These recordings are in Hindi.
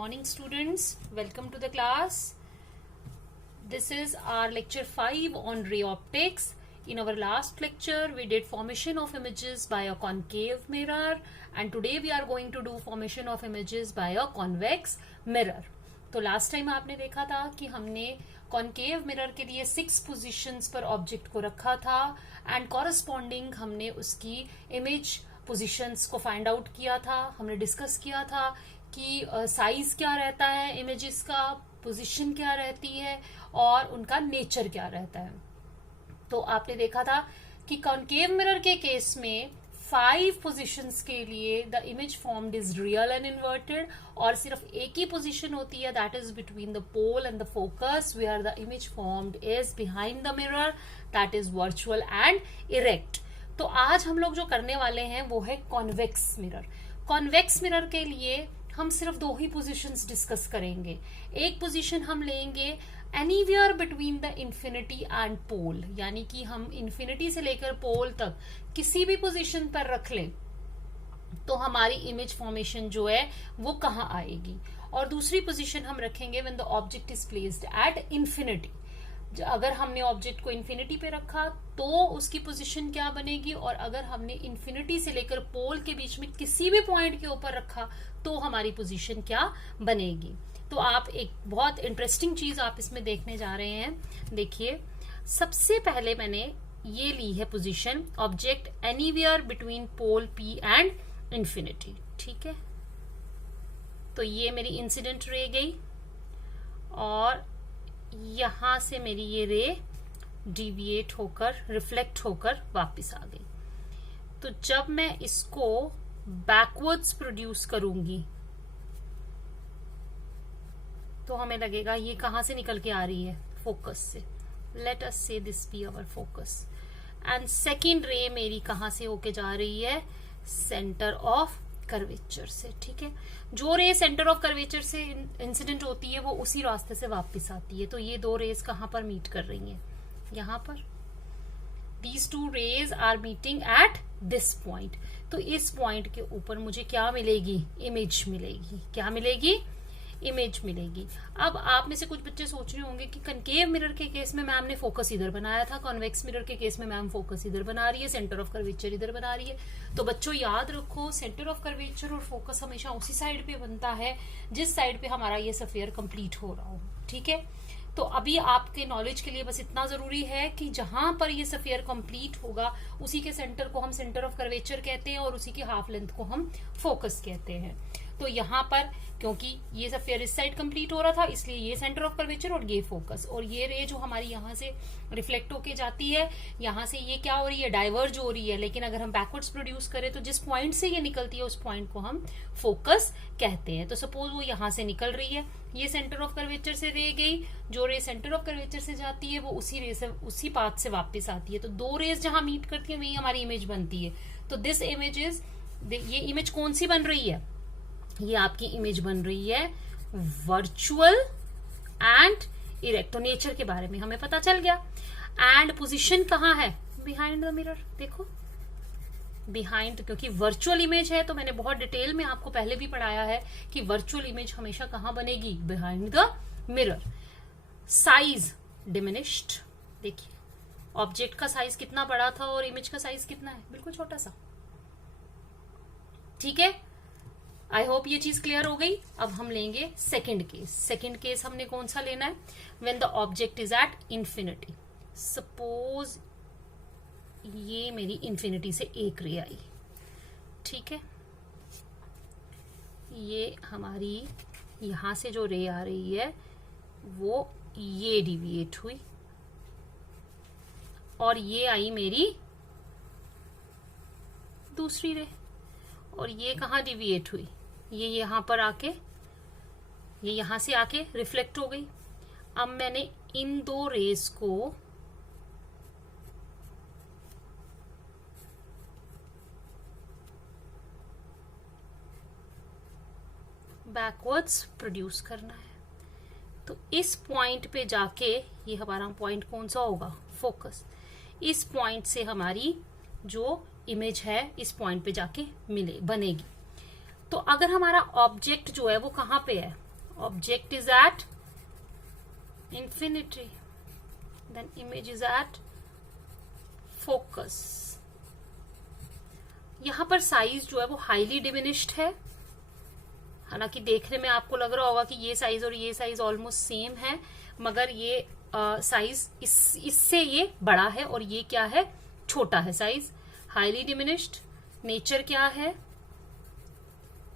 morning students, welcome to the class. This is our lecture 5 on ray optics. In our last lecture we did formation of images by a concave mirror and today we are going to do formation of images by a convex mirror. तो लास्ट टाइम आपने देखा था कि हमने कॉन्केव मिरर के लिए 6 पोजीशंस पर ऑब्जेक्ट को रखा था एंड कॉरस्पॉन्डिंग हमने उसकी इमेज पोजीशंस को फाइंड आउट किया था. हमने डिस्कस किया था कि साइज क्या रहता है इमेजेस का, पोजीशन क्या रहती है और उनका नेचर क्या रहता है. तो आपने देखा था कि कॉन्केव मिरर के केस में 5 पोजीशंस के लिए the image formed is real and inverted और सिर्फ एक ही पोजीशन होती है, that is between the pole and the focus where the image formed is behind the mirror, that is virtual and erect. तो आज हम लोग जो करने वाले हैं वो है कॉन्वेक्स मिरर. कॉन्वेक्स मिरर के लिए हम सिर्फ 2 ही पोजीशंस डिस्कस करेंगे. एक पोजीशन हम लेंगे anywhere between the infinity and pole, यानी कि हम इंफिनिटी से लेकर पोल तक किसी भी पोजीशन पर रख लें तो हमारी इमेज फॉर्मेशन जो है वो कहाँ आएगी. और दूसरी पोजीशन हम रखेंगे when the object is placed at infinity. अगर हमने ऑब्जेक्ट को इंफिनिटी पे रखा तो उसकी पोजीशन क्या बनेगी, और अगर हमने इंफिनिटी से लेकर पोल के बीच में किसी भी पॉइंट के ऊपर रखा तो हमारी पोजीशन क्या बनेगी. तो आप एक बहुत इंटरेस्टिंग चीज आप इसमें देखने जा रहे हैं. देखिए, सबसे पहले मैंने ये ली है position object anywhere between pole P and infinity. ठीक है, तो ये मेरी इंसिडेंट रे गई और यहां से मेरी ये रे डिविएट होकर रिफ्लेक्ट होकर वापस आ गई. तो जब मैं इसको बैकवर्ड्स प्रोड्यूस करूंगी तो हमें लगेगा ये कहां से निकल के आ रही है, फोकस से. Let us say this be our focus. And second ray मेरी कहां से होके जा रही है, सेंटर ऑफ कर्वेचर से. ठीक है, जो रे सेंटर ऑफ कर्वेचर से इंसिडेंट होती है वो उसी रास्ते से वापस आती है. तो ये 2 रेज कहां पर मीट कर रही हैं, यहां पर. These 2 rays are meeting at this point. तो इस पॉइंट के ऊपर मुझे क्या मिलेगी, इमेज मिलेगी. क्या मिलेगी, इमेज मिलेगी. अब आप में से कुछ बच्चे सोच रहे होंगे कि कनकेव मिरर के केस में मैम ने फोकस इधर बनाया था, कॉन्वेक्स मिरर के केस में मैम फोकस इधर बना रही है, सेंटर ऑफ कर्वेचर इधर बना रही है. तो बच्चों याद रखो, सेंटर ऑफ कर्वेचर और फोकस हमेशा उसी साइड पे बनता है जिस साइड पे हमारा ये स्फीयर कंप्लीट हो रहा हो. ठीक है, तो अभी आपके नॉलेज के लिए बस इतना जरूरी है कि जहां पर ये स्फीयर कंप्लीट होगा उसी के सेंटर को हम सेंटर ऑफ कर्वेचर कहते हैं और उसी की हाफ लेंथ को हम फोकस कहते हैं. तो यहाँ पर क्योंकि ये स्फीयर इस साइड कंप्लीट हो रहा था इसलिए ये सेंटर ऑफ कर्वेचर और ये फोकस, और ये रे जो हमारी यहाँ से रिफ्लेक्ट होके जाती है यहाँ से ये क्या हो रही है, डाइवर्ज हो रही है. लेकिन अगर हम बैकवर्ड्स प्रोड्यूस करें तो जिस पॉइंट से ये निकलती है उस पॉइंट को हम फोकस कहते हैं. तो सपोज वो यहाँ से निकल रही है, ये सेंटर ऑफ कर्वेचर से रे गई, जो रे सेंटर ऑफ कर्वेचर से जाती है वो उसी रे से उसी पाथ से वापस आती है. तो 2 रेज जहां मीट करती है वही हमारी इमेज बनती है. तो दिस इमेज इज, ये इमेज कौन सी बन रही है, ये आपकी इमेज बन रही है वर्चुअल एंड इरेक्ट. नेचर के बारे में हमें पता चल गया. एंड पोजीशन कहाँ है, बिहाइंड द मिरर. देखो बिहाइंड, क्योंकि वर्चुअल इमेज है तो मैंने बहुत डिटेल में आपको पहले भी पढ़ाया है कि वर्चुअल इमेज हमेशा कहाँ बनेगी, behind the mirror. Size diminished. देखिए ऑब्जेक्ट का साइज कितना बड़ा था और इमेज का साइज कितना है, बिल्कुल छोटा सा. ठीक है, आई होप ये चीज क्लियर हो गई. अब हम लेंगे सेकेंड केस. सेकेंड केस हमने कौन सा लेना है, when the object is at infinity. Suppose ये मेरी इंफिनिटी से एक रे आई. ठीक है, ये हमारी यहां से जो रे आ रही है वो ये डिविएट हुई और ये आई मेरी दूसरी रे, और ये कहाँ डिविएट हुई, ये यहां पर आके, ये यहां से आके रिफ्लेक्ट हो गई. अब मैंने इन 2 रेज को बैकवर्ड्स प्रोड्यूस करना है. तो इस पॉइंट पे जाके, ये हमारा पॉइंट कौन सा होगा, फोकस. इस पॉइंट से हमारी जो इमेज है इस पॉइंट पे जाके बनेगी. तो अगर हमारा ऑब्जेक्ट जो है वो कहाँ पे है, object is at infinity, then image is at focus. यहां पर साइज जो है वो हाईली डिमिनिश्ड है, हालांकि देखने में आपको लग रहा होगा कि ये साइज और ये साइज ऑलमोस्ट सेम है, मगर ये साइज इससे ये बड़ा है और ये क्या है, छोटा है साइज. Highly diminished. नेचर क्या है,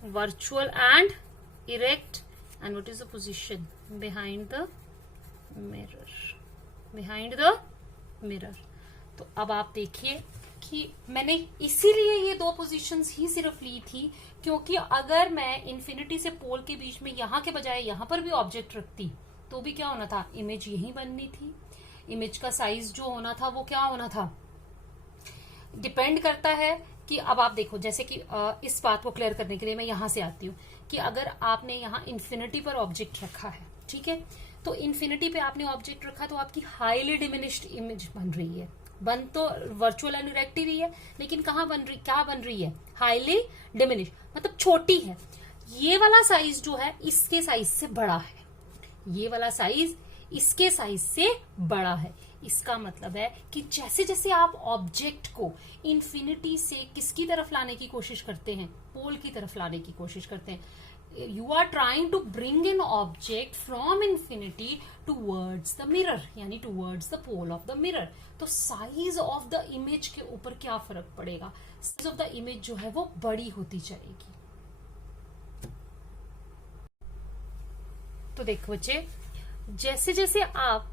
virtual and erect. And what is the position, behind the mirror. Behind the mirror. तो अब आप देखिए कि मैंने इसीलिए ये दो पोजीशंस ही सिर्फ ली थी, क्योंकि अगर मैं इन्फिनिटी से पोल के बीच में यहां के बजाय यहां पर भी ऑब्जेक्ट रखती तो भी क्या होना था, इमेज यही बननी थी. इमेज का साइज जो होना था वो क्या होना था, डिपेंड करता है कि अब आप देखो, जैसे कि इस बात को क्लियर करने के लिए मैं यहां से आती हूँ कि अगर आपने यहां इन्फिनिटी पर ऑब्जेक्ट रखा है, ठीक है, तो इन्फिनिटी पे आपने ऑब्जेक्ट रखा तो आपकी हाईली डिमिनिश्ड इमेज बन रही है. बन तो वर्चुअल एंड इरेक्ट ही रही है, लेकिन कहाँ बन रही, क्या बन रही है, हाईली डिमिनिश्ड, मतलब छोटी है. ये वाला साइज जो है इसके साइज से बड़ा है, ये वाला साइज इसके साइज से बड़ा है. इसका मतलब है कि जैसे जैसे आप ऑब्जेक्ट को इन्फिनिटी से किसकी तरफ लाने की कोशिश करते हैं, पोल की तरफ लाने की कोशिश करते हैं. You are trying to bring an object from infinity towards the mirror, यानी towards the pole of the mirror. तो size of the image के ऊपर क्या फर्क पड़ेगा, size of the image जो है वो बड़ी होती जाएगी. तो देखो बच्चे, जैसे जैसे आप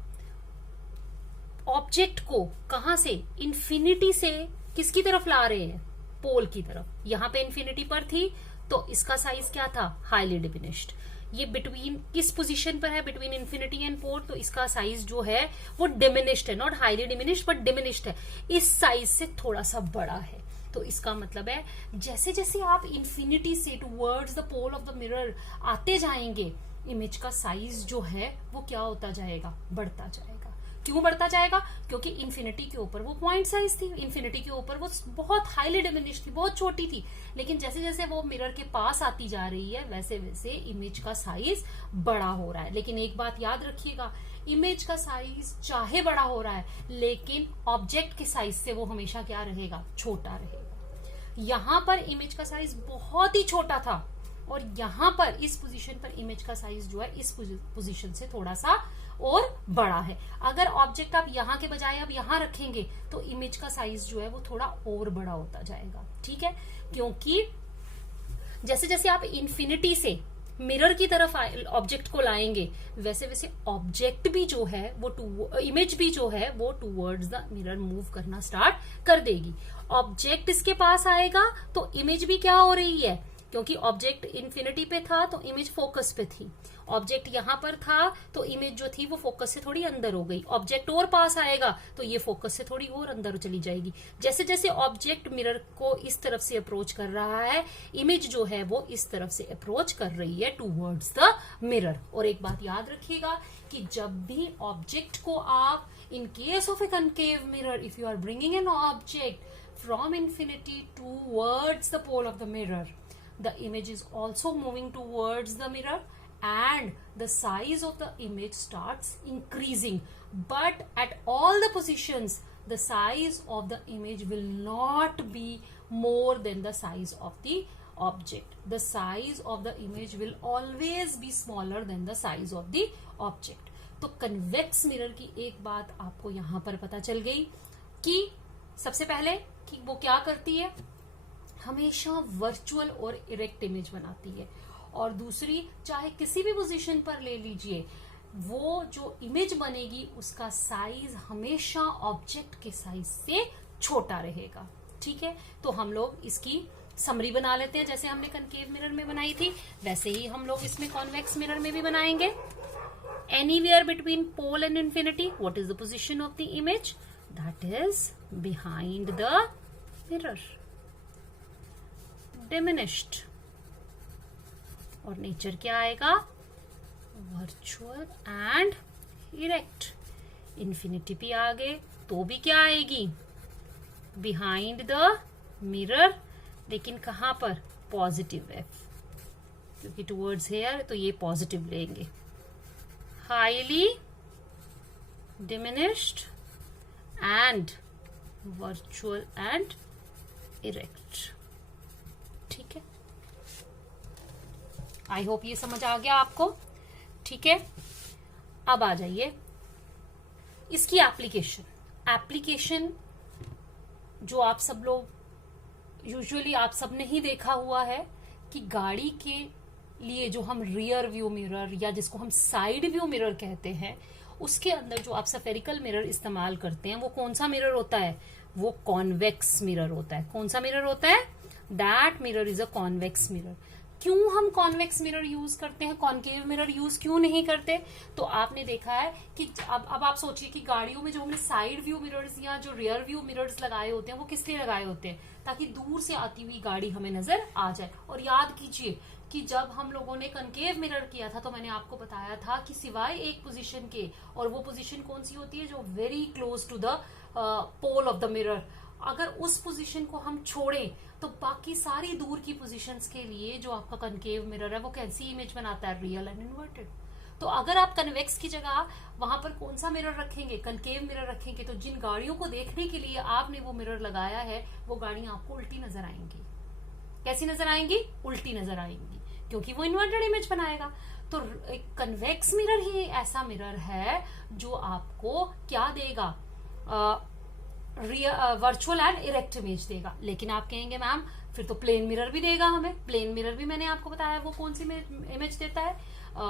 ऑब्जेक्ट को कहां से, इन्फिनिटी से किसकी तरफ ला रहे हैं, पोल की तरफ. यहां पे इन्फिनिटी पर थी तो इसका साइज क्या था, हाईली डिमिनिश्ड. ये बिटवीन किस पोजीशन पर है, बिटवीन इन्फिनिटी एंड पोल, तो इसका साइज जो है वो डिमिनिश्ड है, not highly diminished but diminished है, इस साइज से थोड़ा सा बड़ा है. तो इसका मतलब है जैसे जैसे आप इन्फिनिटी से towards the pole of the mirror आते जाएंगे, इमेज का साइज जो है वो क्या होता जाएगा, बढ़ता जाएगा. क्यों बढ़ता जाएगा, क्योंकि इन्फिनिटी के ऊपर वो पॉइंट साइज थी, इन्फिनिटी के ऊपर वो बहुत हाईली डिमिनिश्ड थी, बहुत छोटी थी, लेकिन जैसे जैसे वो मिरर के पास आती जा रही है वैसे वैसे इमेज का साइज बड़ा हो रहा है. लेकिन एक बात याद रखिएगा, इमेज का साइज चाहे बड़ा हो रहा है लेकिन ऑब्जेक्ट के साइज से वो हमेशा क्या रहेगा, छोटा रहेगा. यहां पर इमेज का साइज बहुत ही छोटा था और यहां पर इस पोजीशन पर इमेज का साइज जो है इस पोजीशन से थोड़ा सा और बड़ा है. अगर ऑब्जेक्ट आप यहां के बजाय अब यहां रखेंगे तो इमेज का साइज जो है वो थोड़ा और बड़ा होता जाएगा. ठीक है, क्योंकि जैसे जैसे आप इन्फिनिटी से मिरर की तरफ ऑब्जेक्ट को लाएंगे वैसे वैसे ऑब्जेक्ट भी जो है वो इमेज भी जो है वो टूवर्ड्स द मिरर मूव करना स्टार्ट कर देगी. ऑब्जेक्ट इसके पास आएगा तो इमेज भी क्या हो रही है, क्योंकि ऑब्जेक्ट इन्फिनिटी पे था तो इमेज फोकस पे थी, ऑब्जेक्ट यहां पर था तो इमेज जो थी वो फोकस से थोड़ी अंदर हो गई. ऑब्जेक्ट और पास आएगा तो ये फोकस से थोड़ी और अंदर चली जाएगी. जैसे जैसे ऑब्जेक्ट मिरर को इस तरफ से अप्रोच कर रहा है, इमेज जो है वो इस तरफ से अप्रोच कर रही है टूवर्ड्स द मिरर. और एक बात याद रखिएगा कि जब भी ऑब्जेक्ट को आप, in case of a concave mirror, if you are bringing an object from infinity towards the pole of the mirror, the image is also moving towards the mirror and the size of the image starts increasing, but at all the positions the size of the image will not be more than the size of the object. The size of the image will always be smaller than the size of the object. तो convex mirror की एक बात आपको यहां पर पता चल गई कि सबसे पहले कि वो क्या करती है, हमेशा वर्चुअल और इरेक्ट इमेज बनाती है, और दूसरी चाहे किसी भी पोजीशन पर ले लीजिए, वो जो इमेज बनेगी उसका साइज हमेशा ऑब्जेक्ट के साइज से छोटा रहेगा. ठीक है, तो हम लोग इसकी समरी बना लेते हैं. जैसे हमने कनकेव मिरर में बनाई थी वैसे ही हम लोग इसमें कॉन्वेक्स मिरर में भी बनाएंगे. Anywhere between pole and infinity, what is the position of the image, that is behind the mirror, diminished. और नेचर क्या आएगा, वर्चुअल एंड इरेक्ट. इन्फिनिटी पे आ गए तो भी क्या आएगी, बिहाइंड द मिरर, लेकिन कहां पर, पॉजिटिव एफ. क्योंकि टूवर्ड्स हेयर तो ये पॉजिटिव लेंगे। Highly diminished and virtual and erect. ठीक है, आई होप ये समझ आ गया आपको। ठीक है, अब आ जाइए इसकी एप्लीकेशन जो आप सब लोग यूजुअली आप सब ने ही देखा हुआ है कि गाड़ी के लिए जो हम रियर व्यू मिरर या जिसको हम साइड व्यू मिरर कहते हैं, उसके अंदर जो आप स्फेरिकल मिरर इस्तेमाल करते हैं वो कौन सा मिरर होता है? वो कॉन्वेक्स मिरर होता है। कौन सा मिरर होता है? That mirror is a convex mirror. क्यों हम कॉन्वेक्स मिरर यूज करते हैं, कॉन्केव मिरर यूज क्यों नहीं करते? तो आपने देखा है कि अब आप सोचिए कि गाड़ियों में जो हमने साइड व्यू मिरर्स या जो रियर व्यू मिरर्स लगाए होते हैं वो किस लिए लगाए होते हैं? ताकि दूर से आती हुई गाड़ी हमें नजर आ जाए। और याद कीजिए कि जब हम लोगों ने कनकेव मिरर किया था तो मैंने आपको बताया था कि सिवाय एक पोजीशन के, और वो पोजीशन कौन सी होती है? जो very close to the pole of the mirror. अगर उस पोजीशन को हम छोड़ें तो बाकी सारी दूर की पोजीशंस के लिए जो आपका कनकेव मिरर है वो कैसी इमेज बनाता है? Real and inverted. तो अगर आप कन्वेक्स की जगह वहां पर कौन सा मिरर रखेंगे? कनकेव मिरर रखेंगे, तो जिन गाड़ियों को देखने के लिए आपने वो मिरर लगाया है वो गाड़ियां आपको उल्टी नजर आएंगी। कैसी नजर आएंगी? उल्टी नजर आएंगी, क्योंकि वो इन्वर्टेड इमेज बनाएगा। तो एक कन्वेक्स मिरर ही ऐसा मिरर है जो आपको क्या देगा? वर्चुअल एंड इरेक्ट इमेज देगा। लेकिन आप कहेंगे मैम फिर तो प्लेन मिरर भी देगा हमें। प्लेन मिरर भी मैंने आपको बताया वो कौन सी इमेज देता है?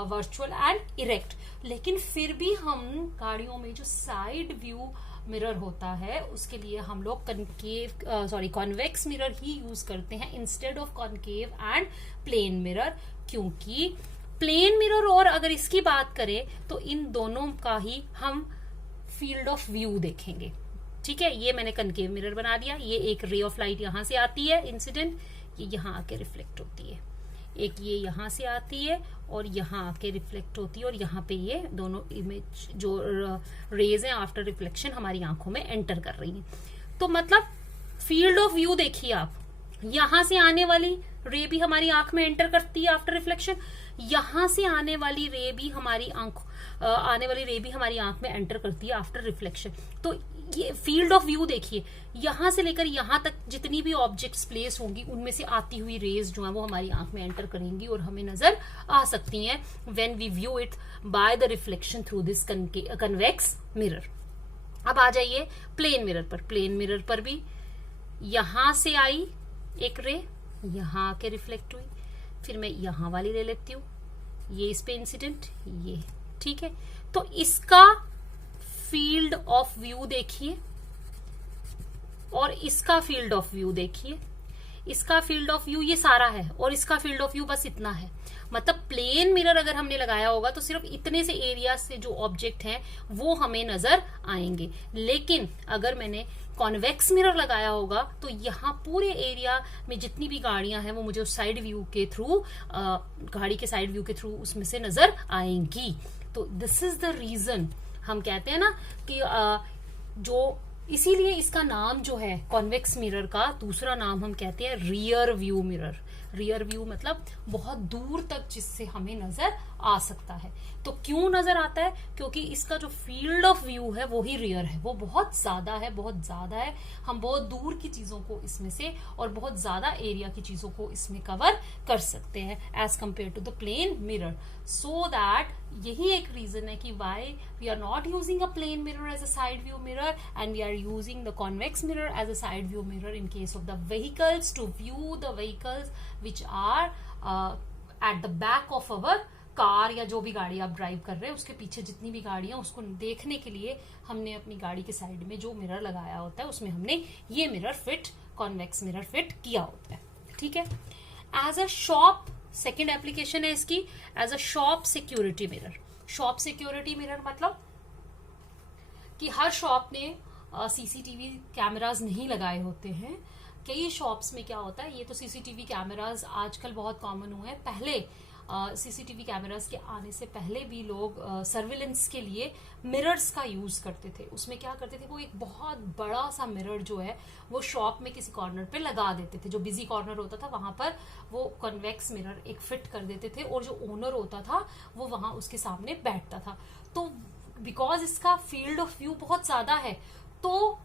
Virtual and erect. लेकिन फिर भी हम गाड़ियों में जो साइड व्यू मिरर होता है उसके लिए हम लोग कॉन्वेक्स मिरर ही यूज करते हैं instead of concave and plane mirror. क्योंकि प्लेन मिरर और अगर इसकी बात करें तो इन दोनों का ही हम फील्ड ऑफ व्यू देखेंगे। ठीक है, ये मैंने कनकेव मिरर बना दिया। ये एक रे ऑफ लाइट यहां से आती है इंसिडेंट, ये यहां आके रिफ्लेक्ट होती है। एक ये यहां से आती है और यहां आके रिफ्लेक्ट होती है, और यहां पे ये दोनों इमेज जो रेज हैं आफ्टर रिफ्लेक्शन हमारी आंखों में एंटर कर रही हैं। तो मतलब फील्ड ऑफ व्यू देखिए आप, यहां से आने वाली रे भी हमारी आंख में एंटर करती है आफ्टर रिफ्लेक्शन, यहां से आने वाली रे भी हमारी आंख में एंटर करती है आफ्टर रिफ्लेक्शन। तो ये फील्ड ऑफ व्यू देखिए, यहां से लेकर यहां तक जितनी भी ऑब्जेक्ट्स प्लेस होंगी उनमें से आती हुई रेज जो है वो हमारी आंख में एंटर करेंगी और हमें नजर आ सकती हैं when we view it by the reflection through this convex mirror. अब आ जाइए प्लेन मिरर पर। प्लेन मिरर पर भी यहां से आई एक रे, यहां आके रिफ्लेक्ट हुई, फिर मैं यहां वाली ले लेती हूँ, ये इस पे इंसिडेंट, ये ठीक है। तो इसका फील्ड ऑफ व्यू देखिए और इसका फील्ड ऑफ व्यू देखिए। इसका फील्ड ऑफ व्यू ये सारा है और इसका फील्ड ऑफ व्यू बस इतना है। मतलब प्लेन मिरर अगर हमने लगाया होगा तो सिर्फ इतने से एरिया से जो ऑब्जेक्ट हैं वो हमें नजर आएंगे। लेकिन अगर मैंने कॉन्वेक्स मिरर लगाया होगा तो यहाँ पूरे एरिया में जितनी भी गाड़ियां हैं वो मुझे उस साइड व्यू के थ्रू, गाड़ी के साइड व्यू के थ्रू उसमें से नजर आएंगी। तो दिस इज द रीजन हम कहते हैं ना कि जो इसीलिए इसका नाम जो है कॉन्वेक्स मिरर का दूसरा नाम हम कहते हैं rear view mirror. Rear view मतलब बहुत दूर तक जिससे हमें नजर आ सकता है। तो क्यों नजर आता है? क्योंकि इसका जो फील्ड ऑफ व्यू है वो ही रियर है, वो बहुत ज्यादा है, बहुत ज्यादा है। हम बहुत दूर की चीजों को इसमें से और बहुत ज्यादा एरिया की चीजों को इसमें कवर कर सकते हैं as compare to the plane mirror. So that यही एक रीजन है कि why we are not using a plane mirror as a side view mirror and we are using the convex mirror as a side view mirror in case of the vehicles to view the vehicles which are at the back of our car, या जो भी गाड़ी आप ड्राइव कर रहे हैं उसके पीछे जितनी भी गाड़ियां उसको देखने के लिए हमने अपनी गाड़ी के साइड में जो मिरर लगाया होता है उसमें हमने ये mirror fit, convex mirror fit किया होता है। ठीक है। As a shop, second application है इसकी as a shop security mirror. Shop security mirror मतलब कि हर शॉप ने सीसीटीवी कैमराज नहीं लगाए होते हैं। कई शॉप्स में क्या होता है, ये तो सीसीटीवी कैमराज आजकल बहुत कॉमन हुए हैं, पहले सीसीटीवी कैमरास के आने से पहले भी लोग सर्विलेंस के लिए मिरर्स का यूज करते थे। उसमें क्या करते थे, वो एक बहुत बड़ा सा मिरर जो है वो शॉप में किसी कॉर्नर पे लगा देते थे। जो बिजी कॉर्नर होता था वहां पर वो कन्वेक्स मिरर एक फिट कर देते थे और जो ओनर होता था वो वहां उसके सामने बैठता था। तो बिकॉज इसका फील्ड ऑफ व्यू बहुत ज्यादा है, तो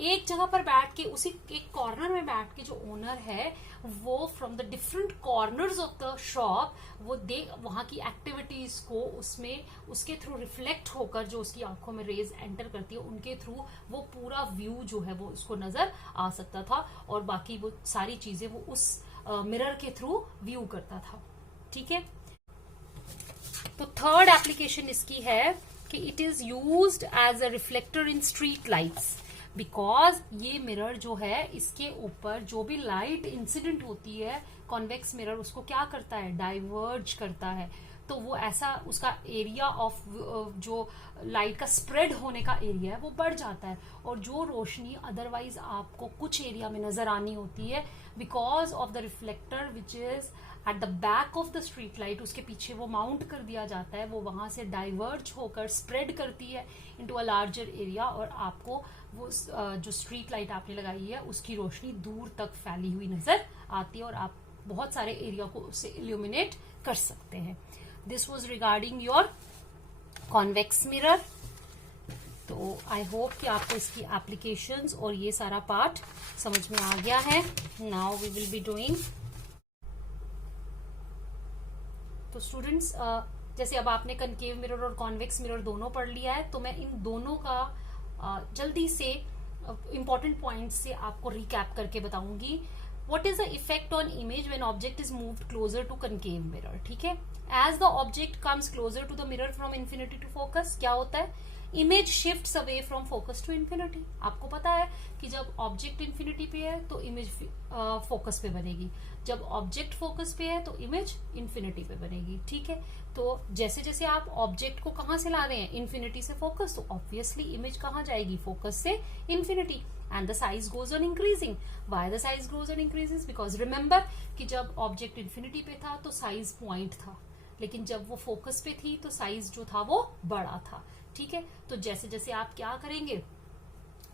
एक जगह पर बैठ के उसी एक कॉर्नर में बैठ के जो ओनर है वो from the different corners of the shop वो वहां की एक्टिविटीज को उसमें उसके थ्रू रिफ्लेक्ट होकर जो उसकी आंखों में रेज एंटर करती है उनके थ्रू वो पूरा व्यू जो है वो उसको नजर आ सकता था और बाकी वो सारी चीजें वो उस मिरर के थ्रू व्यू करता था। ठीक है, तो थर्ड एप्लीकेशन इसकी है कि it is used as a reflector in street lights. Because ये मिरर जो है इसके ऊपर जो भी लाइट इंसिडेंट होती है कॉन्वेक्स मिरर उसको क्या करता है, डाइवर्ज करता है। तो वो ऐसा उसका एरिया ऑफ जो लाइट का स्प्रेड होने का एरिया है वो बढ़ जाता है और जो रोशनी अदरवाइज आपको कुछ एरिया में नजर आनी होती है because of the reflector which is eight the back of the street light, उसके पीछे वो माउंट कर दिया जाता है, वो वहां से डाइवर्ज होकर स्प्रेड करती है इनटू अ लार्जर एरिया और आपको वो जो स्ट्रीट लाइट आपने लगाई है उसकी रोशनी दूर तक फैली हुई नजर आती है और आप बहुत सारे एरिया को उससे इल्यूमिनेट कर सकते हैं। This was regarding your convex mirror. तो आई होप कि आपको इसकी एप्लीकेशंस और ये सारा पार्ट समझ में आ गया है। Now we will be doing, तो स्टूडेंट्स जैसे अब आपने कनकेव मिरर और कॉन्वेक्स मिरर दोनों पढ़ लिया है तो मैं इन दोनों का जल्दी से इंपॉर्टेंट पॉइंट्स से आपको रिकैप करके बताऊंगी। What is the effect on image when object is moved closer to concave mirror. ठीक है, as the object comes closer to the mirror from infinity to focus, क्या होता है, image shifts away from focus to infinity. आपको पता है कि जब ऑब्जेक्ट इन्फिनिटी पे है तो इमेज फोकस पे बनेगी, जब ऑब्जेक्ट फोकस पे है तो इमेज इन्फिनिटी पे बनेगी। ठीक है, तो जैसे जैसे आप ऑब्जेक्ट को कहां से ला रहे हैं, इन्फिनिटी से फोकस, तो ऑब्वियसली इमेज कहां जाएगी, फोकस से infinity, and the size goes on increasing. Why the size goes on increasing, because remember कि जब ऑब्जेक्ट इन्फिनिटी पे था तो साइज पॉइंट था, लेकिन जब वो फोकस पे थी तो साइज जो था वो बड़ा था। ठीक है, तो जैसे जैसे आप क्या करेंगे,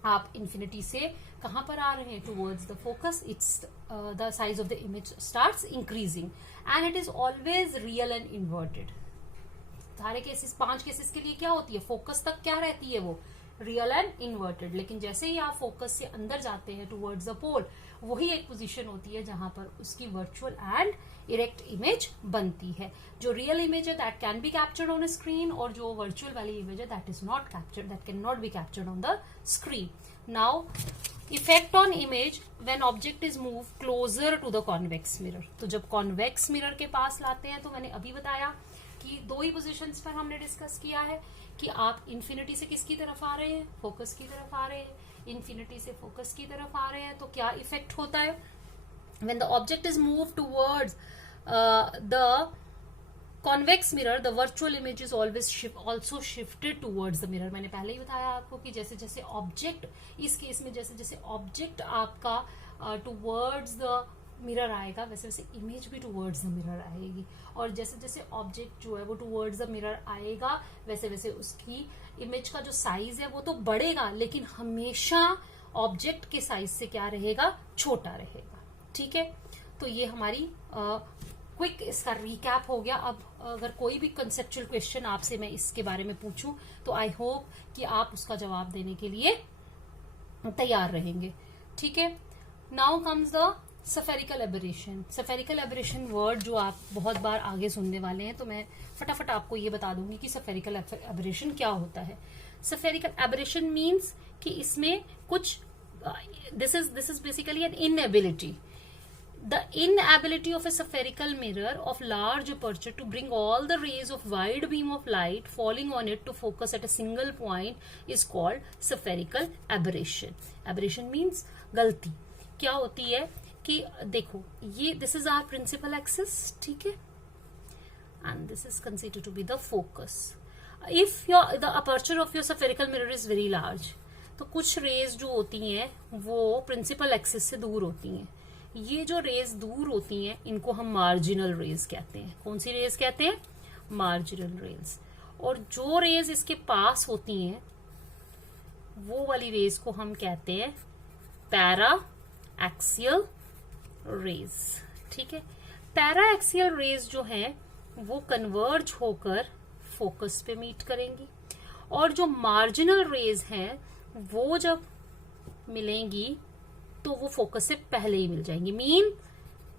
आप इन्फिनिटी से कहां पर आ रहे हैं, towards the focus, it's the size of the image starts increasing and it is always real and inverted. सारे केसेस 5 केसेस के लिए क्या होती है, फोकस तक क्या रहती है, वो रियल एंड इन्वर्टेड। लेकिन जैसे ही आप फोकस से अंदर जाते हैं टूवर्ड्स द पोल, वही एक पोजीशन होती है जहां पर उसकी वर्चुअल एंड इरेक्ट इमेज बनती है। जो रियल इमेज है that can be captured on a screen और जो वर्चुअल वाली इमेज है that is not captured, that can not be captured on the screen. Now effect on image when object is move closer to the convex mirror. तो जब कॉन्वेक्स मिरर के पास लाते हैं तो मैंने अभी बताया कि 2 ही पोजीशंस पर हमने डिस्कस किया है कि आप इन्फिनिटी से किसकी तरफ आ रहे हैं, फोकस की तरफ आ रहे हैं, इन्फिनिटी से फोकस की तरफ आ रहे हैं तो क्या इफेक्ट होता है, when the object is moved towards the convex mirror the virtual image is always also shifted towards the mirror। मैंने पहले ही बताया आपको कि जैसे जैसे ऑब्जेक्ट, इस केस में जैसे जैसे ऑब्जेक्ट आपका towards the मिरर आएगा वैसे वैसे इमेज भी टूवर्ड्स द मिरर आएगी और जैसे जैसे ऑब्जेक्ट जो है वो टूवर्ड्स द मिरर आएगा वैसे वैसे उसकी इमेज का जो साइज है वो तो बढ़ेगा लेकिन हमेशा ऑब्जेक्ट के साइज से क्या रहेगा, छोटा रहेगा। ठीक है, तो ये हमारी क्विक इसका रिकैप हो गया। अब अगर कोई भी कंसेप्चुअल क्वेश्चन आपसे मैं इसके बारे में पूछूं तो आई होप कि आप उसका जवाब देने के लिए तैयार रहेंगे। ठीक है, now comes the spherical aberration. Spherical aberration word जो आप बहुत बार आगे सुनने वाले हैं तो मैं फटाफट आपको ये बता दूंगी कि सफेरिकल एबरेशन क्या होता है। सफेरिकल एबरेशन मीन्स कि इसमें कुछ this is basically an inability, the inability of a spherical mirror of large aperture to bring all the rays of wide beam of light falling on it to focus at a single point is called spherical aberration। aberration means गलती। क्या होती है कि देखो ये this is our principal axis, ठीक है, and this is considered to be the focus। if the aperture of your spherical mirror is very large तो कुछ रेज जो होती हैं वो प्रिंसिपल एक्सिस से दूर होती हैं, ये जो रेज दूर होती हैं इनको हम मार्जिनल रेज कहते हैं। कौन सी रेज कहते हैं? Marginal rays. और जो रेज इसके पास होती हैं वो वाली रेज को हम कहते हैं पैरा एक्सियल रेज। ठीक है, पैरा एक्सियल रेज जो है वो कन्वर्ज होकर फोकस पे मीट करेंगी, और जो मार्जिनल रेज हैं वो जब मिलेंगी तो वो फोकस से पहले ही मिल जाएंगी। मीन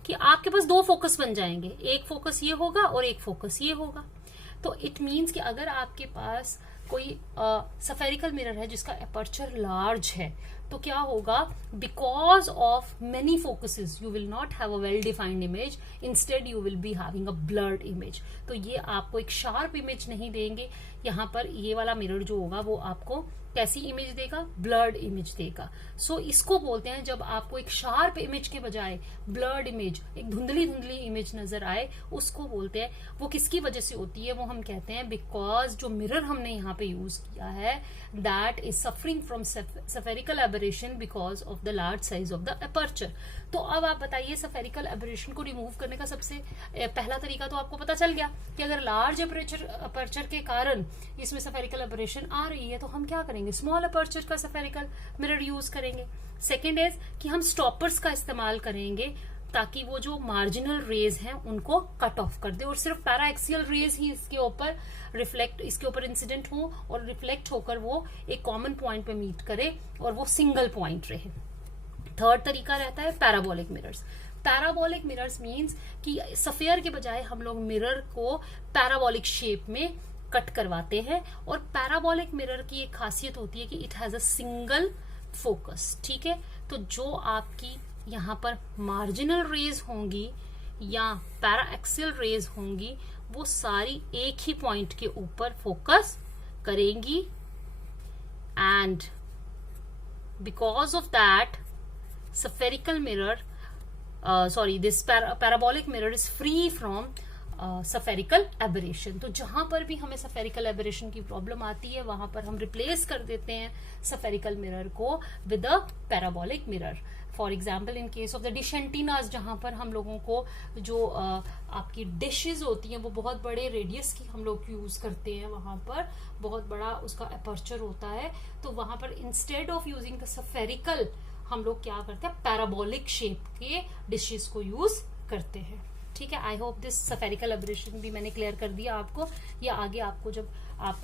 कि आपके पास दो फोकस बन जाएंगे, एक फोकस ये होगा और एक फोकस ये होगा। तो इट मीन्स कि अगर आपके पास कोई सफेरिकल मिरर है जिसका अपर्चर लार्ज है तो क्या होगा, because of many focuses you will not have a well defined image, instead you will be having a blurred image. तो ये आपको एक शार्प इमेज नहीं देंगे। यहाँ पर ये वाला मिरर जो होगा वो आपको कैसी इमेज देगा? ब्लर्ड इमेज देगा। सो इसको बोलते हैं, जब आपको एक शार्प इमेज के बजाय ब्लर्ड इमेज, एक धुंधली धुंधली इमेज नजर आए, उसको बोलते हैं। वो किसकी वजह से होती है? वो हम कहते हैं बिकॉज जो मिरर हमने यहाँ पे यूज किया है that is suffering from spherical aberration because of the large size of the aperture. तो अब आप बताइए, सफेरिकल एबरेशन को रिमूव करने का सबसे पहला तरीका तो आपको पता चल गया कि अगर लार्ज अपर्चर के कारण इसमें सफेरिकल एबरेशन आ रही है तो हम क्या करेंगे? स्मॉल अपर्चर का सफेरिकल मिरर यूज करेंगे। सेकेंड इज कि हम स्टॉपर्स का इस्तेमाल करेंगे ताकि वो जो मार्जिनल रेज हैं उनको कट ऑफ कर दे, और सिर्फ पैरा एक्सियल रेज ही इसके ऊपर इंसिडेंट हो और रिफ्लेक्ट होकर वो एक कॉमन पॉइंट पे मीट करे और वो सिंगल पॉइंट रहे। थर्ड तरीका रहता है parabolic mirrors. Parabolic mirrors means कि सफेयर के बजाय हम लोग मिरर को पैराबोलिक शेप में कट करवाते हैं, और पैराबोलिक मिरर की एक खासियत होती है कि it has a single focus. ठीक है, तो जो आपकी यहाँ पर मार्जिनल रेज होंगी या पैरा एक्सियल रेज होंगी वो सारी एक ही पॉइंट के ऊपर फोकस करेंगी, and because of that spherical mirror this parabolic mirror is free from spherical aberration। तो जहां पर भी हमें spherical aberration की प्रॉब्लम आती है वहां पर हम रिप्लेस कर देते हैं spherical mirror को with a parabolic mirror। For example in case of the dish antennas, जहां पर हम लोगों को जो आपकी डिशेज होती हैं वो बहुत बड़े रेडियस की हम लोग यूज करते हैं, वहां पर बहुत बड़ा उसका अपर्चर होता है, तो वहां पर instead of using the spherical हम लोग क्या करते हैं? पैराबोलिक शेप के डिशेस को यूज करते हैं। ठीक है, I hope this spherical aberration भी मैंने क्लियर कर दिया आपको, या आगे आपको जब आप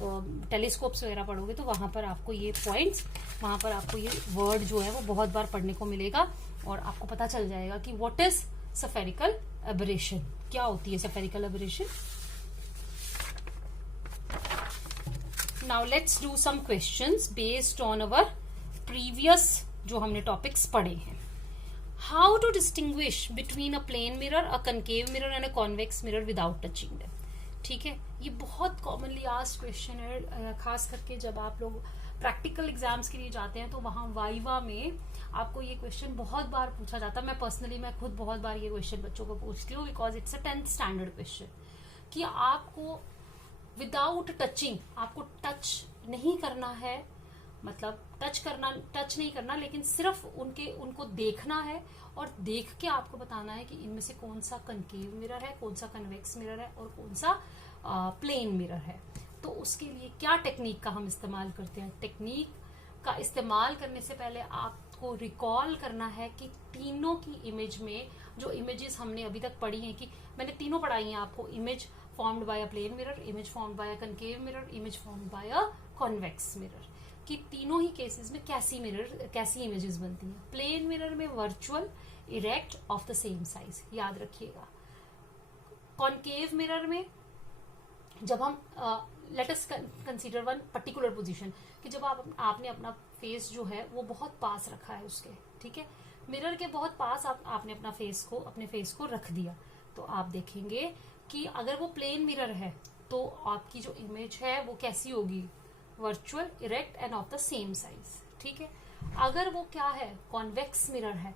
टेलीस्कोप्स वगैरह पढ़ोगे तो वहां पर आपको ये पॉइंट्स, वहां पर आपको ये वर्ड जो है वो बहुत बार पढ़ने को मिलेगा और आपको पता चल जाएगा कि व्हाट इज सफेरिकल एबरेशन, क्या होती है spherical aberration. Now let's do some questions based on our previous जो हमने टॉपिक्स पढ़े हैं। How to distinguish between a plane mirror, a concave mirror and a convex mirror without touching them. ठीक है, ये बहुत कॉमनली आस्क्ड क्वेश्चन है, खास करके जब आप लोग प्रैक्टिकल एग्जाम्स के लिए जाते हैं तो वहां वाइवा में आपको ये क्वेश्चन बहुत बार पूछा जाता है। मैं खुद बहुत बार ये क्वेश्चन बच्चों को पूछती हूँ because it's a 10th standard question, कि आपको विदाउट टचिंग, आपको टच नहीं करना है, मतलब टच नहीं करना, लेकिन सिर्फ उनको देखना है और देख के आपको बताना है कि इनमें से कौन सा कनकेव मिरर है, कौन सा कन्वेक्स मिरर है और कौन सा प्लेन मिरर है। तो उसके लिए क्या टेक्निक का हम इस्तेमाल करते हैं? टेक्निक का इस्तेमाल करने से पहले आपको रिकॉल करना है कि तीनों की इमेज में जो इमेजेस हमने अभी तक पढ़ी हैं, कि मैंने तीनों पढ़ाई हैं आपको, image formed by a plane mirror, image formed by a concave mirror, image formed by a convex mirror, कि तीनों ही केसेस में कैसी इमेजेस बनती हैं। प्लेन मिरर में virtual, erect, of the same size, याद रखिएगा। कॉन्केव मिरर में जब हम let us consider one particular position, कि जब आपने अपना फेस जो है वो बहुत पास रखा है उसके, ठीक है, मिरर के बहुत पास आपने अपने फेस को रख दिया, तो आप देखेंगे कि अगर वो प्लेन मिरर है तो आपकी जो इमेज है वो कैसी होगी? Virtual, erect end of the same size. ठीक है, अगर वो क्या है? कॉन्वेक्स मिरर है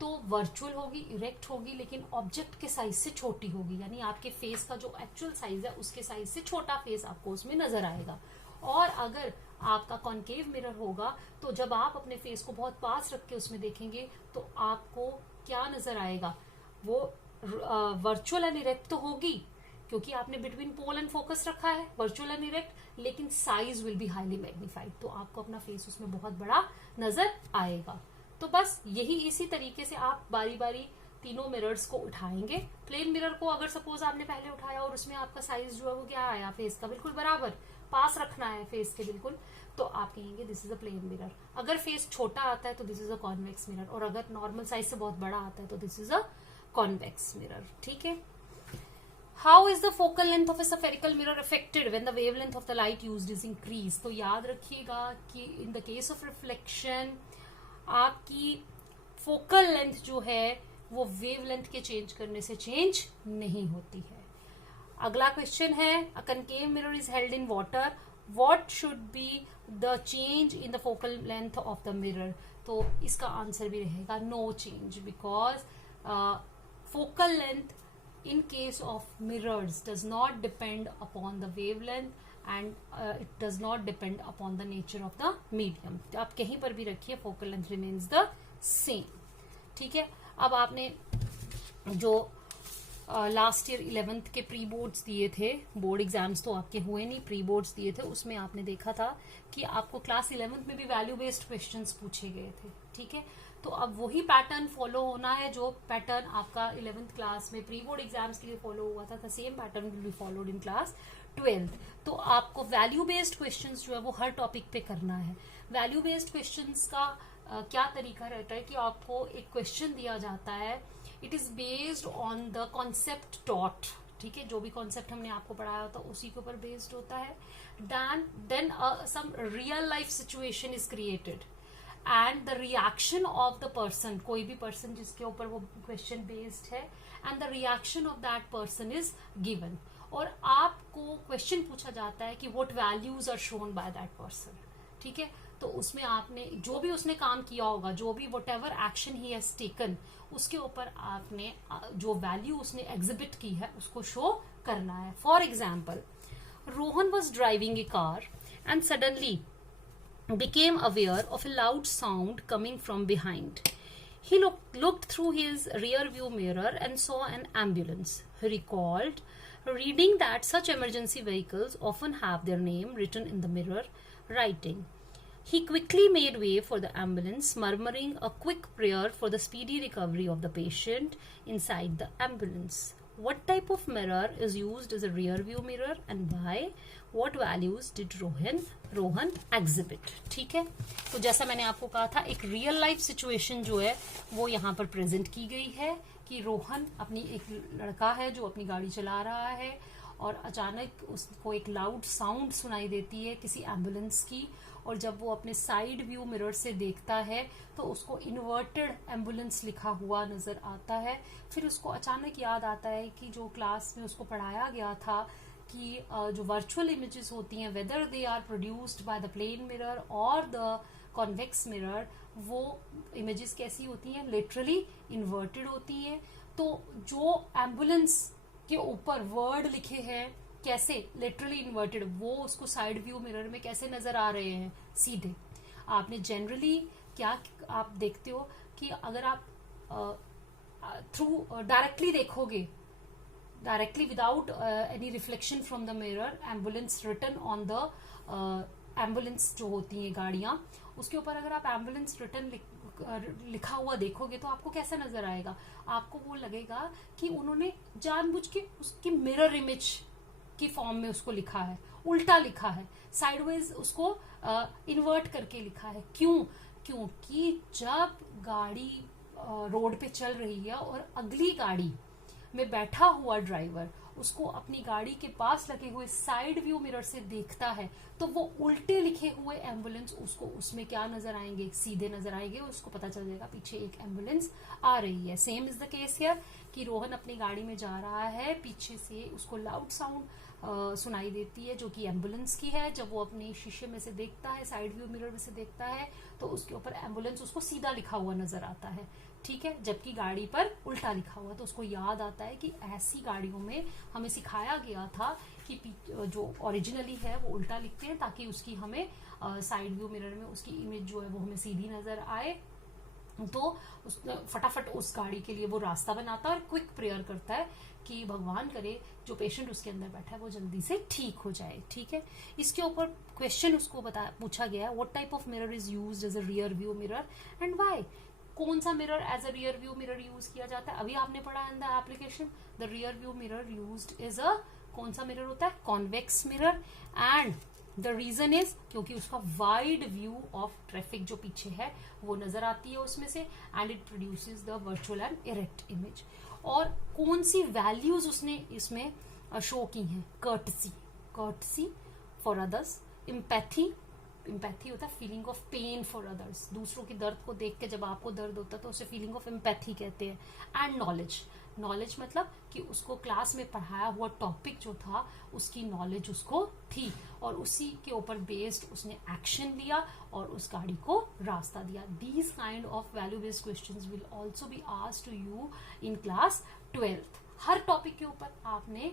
तो वर्चुअल होगी, इरेक्ट होगी, लेकिन ऑब्जेक्ट के साइज से छोटी होगी, यानी आपके फेस का जो एक्चुअल साइज है उसके साइज से छोटा फेस आपको उसमें नजर आएगा। और अगर आपका कॉन्केव मिरर होगा तो जब आप अपने फेस को बहुत पास रख के उसमें देखेंगे तो आपको क्या नजर आएगा? वो वर्चुअल एंड इरेक्ट तो होगी क्योंकि आपने बिटवीन पोल एंड फोकस रखा है, वर्चुअल एंड इरेक्ट, लेकिन size will be highly magnified, तो आपको अपना फेस उसमें बहुत बड़ा नजर आएगा। तो बस यही इसी तरीके से आप बारी बारी तीनों मिरर्स को उठाएंगे। प्लेन मिरर को अगर सपोज आपने पहले उठाया और उसमें आपका साइज जो है वो क्या आया, फेस का बिल्कुल बराबर पास रखना है फेस के बिल्कुल, तो आप कहेंगे this is a plane mirror. अगर फेस छोटा आता है तो this is a convex mirror, और अगर नॉर्मल साइज से बहुत बड़ा आता है तो this is a convex mirror. ठीक है। How is the focal length of A spherical mirror affected when the wavelength of the light used is increase? तो याद रखिएगा कि in the case of reflection आपकी फोकल लेंथ जो है वो वेवलेंथ के चेंज करने से चेंज नहीं होती है। अगला क्वेश्चन है, a concave mirror is held in water, what should be the change in the focal length of the mirror? तो इसका आंसर भी रहेगा no change, because focal length in case of mirrors does not depend upon the wavelength and it does not depend upon the nature of the medium. आप कहीं पर भी रखिए focal length remains the same. ठीक है। अब आपने जो लास्ट ईयर 11th के प्री बोर्ड्स दिए थे, बोर्ड एग्जाम्स तो आपके हुए नहीं, प्री बोर्ड्स दिए थे, उसमें आपने देखा था कि आपको क्लास 11th में भी वैल्यू बेस्ड क्वेश्चंस पूछे गए थे। ठीक है। तो अब वही पैटर्न फॉलो होना है जो पैटर्न आपका 11th क्लास में प्री बोर्ड एग्जाम्स के लिए फॉलो हुआ था, same pattern will be followed in class 12th। तो आपको वैल्यू बेस्ड क्वेश्चंस जो है वो हर टॉपिक पे करना है। वैल्यू बेस्ड क्वेश्चंस का क्या तरीका रहता है कि आपको एक क्वेश्चन दिया जाता है, it is based on the concept taught. ठीक है, जो भी कॉन्सेप्ट हमने आपको पढ़ाया होता है उसी के ऊपर बेस्ड होता है। Then some real life situation is created and the reaction of the person, कोई भी पर्सन जिसके ऊपर वो क्वेश्चन बेस्ड है, and the reaction of that person is given. और आपको क्वेश्चन पूछा जाता है कि what values are shown by that person. ठीक है। तो उसमें आपने जो भी उसने काम किया होगा, जो भी what ever action he has taken, उसके ऊपर आपने जो वैल्यू उसने एग्जिबिट की है उसको शो करना है। For example, Rohan was driving A car and suddenly became aware of a loud sound coming from behind. He looked through his rear view mirror and saw an ambulance. He recalled reading that such emergency vehicles often have their name written in the mirror writing. He quickly made way for the ambulance, murmuring a quick prayer for the speedy recovery of the patient inside the ambulance. What type of mirror is used as a rear view mirror and why? What values did Rohan exhibit? ठीक है। तो जैसा मैंने आपको कहा था, एक रियल लाइफ सिचुएशन जो है वो यहाँ पर प्रेजेंट की गई है कि रोहन अपनी एक लड़का है जो अपनी गाड़ी चला रहा है और अचानक उसको एक लाउड साउंड सुनाई देती है किसी एम्बुलेंस की, और जब वो अपने साइड व्यू मिरर से देखता है तो उसको इन्वर्टेड एम्बुलेंस लिखा हुआ नजर आता है। फिर उसको अचानक याद आता है कि जो क्लास में उसको पढ़ाया गया था कि जो वर्चुअल इमेजेस होती हैं, whether they are produced by the plane mirror और द कॉन्वेक्स मिरर, वो इमेजेस कैसी होती हैं, लिटरली इन्वर्टेड होती हैं। तो जो एम्बुलेंस के ऊपर वर्ड लिखे हैं कैसे, लिटरली इन्वर्टेड, वो उसको साइड व्यू मिरर में कैसे नजर आ रहे हैं, सीधे। आपने जनरली क्या आप देखते हो कि अगर आप थ्रू डायरेक्टली देखोगे, directly without any reflection from the mirror, ambulance written on the ambulance जो होती है गाड़ियां, उसके ऊपर अगर आप ambulance written लिखा हुआ देखोगे तो आपको कैसा नजर आएगा? आपको वो लगेगा कि उन्होंने जानबूझ के उसकी मिरर इमेज की फॉर्म में उसको लिखा है, उल्टा लिखा है, साइडवेज उसको इन्वर्ट करके लिखा है। क्यों? क्योंकि जब गाड़ी रोड पे चल रही है और अगली गाड़ी में बैठा हुआ ड्राइवर उसको अपनी गाड़ी के पास लगे हुए साइड व्यू मिरर से देखता है तो वो उल्टे लिखे हुए एम्बुलेंस उसको उसमें क्या नजर आएंगे, सीधे नजर आएंगे। उसको पता चल जाएगा पीछे एक एम्बुलेंस आ रही है। Same is the case here कि रोहन अपनी गाड़ी में जा रहा है, पीछे से उसको लाउड साउंड सुनाई देती है जो कि एम्बुलेंस की है। जब वो अपने शीशे में से देखता है, साइड व्यू मिरर में से देखता है, तो उसके ऊपर एम्बुलेंस उसको सीधा लिखा हुआ नजर आता है। ठीक है, जबकि गाड़ी पर उल्टा लिखा हुआ। तो उसको याद आता है कि ऐसी गाड़ियों में हमें सिखाया गया था कि जो ओरिजिनली है वो उल्टा लिखते हैं ताकि उसकी हमें साइड व्यू मिरर में उसकी इमेज जो है वो हमें सीधी नजर आए। तो फटाफट उस गाड़ी के लिए वो रास्ता बनाता है और क्विक प्रेयर करता है कि भगवान करे जो पेशेंट उसके अंदर बैठा है वो जल्दी से ठीक हो जाए। ठीक है, इसके ऊपर क्वेश्चन उसको पूछा गया है, what type of mirror is used as a rear view mirror and why. कौन सा mirror as a rear view mirror use किया जाता है, अभी आपने पढ़ा in the application. The rear view mirror used is a, कौन सा मिरर होता है, convex mirror. And the reason is क्योंकि उसका वाइड व्यू ऑफ ट्रैफिक जो पीछे है वो नजर आती है उसमें से, and it produces the virtual and erect image. और कौन सी वैल्यूज उसने इसमें शो की हैं, कर्टसी फॉर अदर्स, इम्पैथी होता है feeling of pain for others, दूसरों की दर्द को देख के जब आपको दर्द होता है तो उसे फीलिंग ऑफ इम्पैथी कहते हैं। एंड नॉलेज मतलब कि उसको क्लास में पढ़ाया हुआ टॉपिक जो था उसकी नॉलेज उसको थी और उसी के ऊपर बेस्ड उसने एक्शन लिया और उस गाड़ी को रास्ता दिया। These kind of value based questions will also be asked to you in class 12th। हर टॉपिक के ऊपर आपने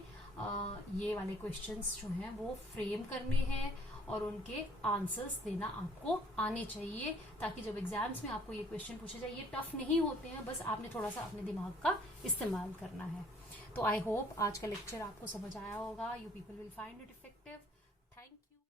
ये वाले क्वेश्चंस जो हैं वो फ्रेम करने हैं और उनके आंसर्स देना आपको आने चाहिए, ताकि जब एग्जाम्स में आपको ये क्वेश्चन पूछे जाए, ये टफ नहीं होते हैं, बस आपने थोड़ा सा अपने दिमाग का इस्तेमाल करना है। तो आई होप आज का लेक्चर आपको समझ आया होगा। You people will find it effective.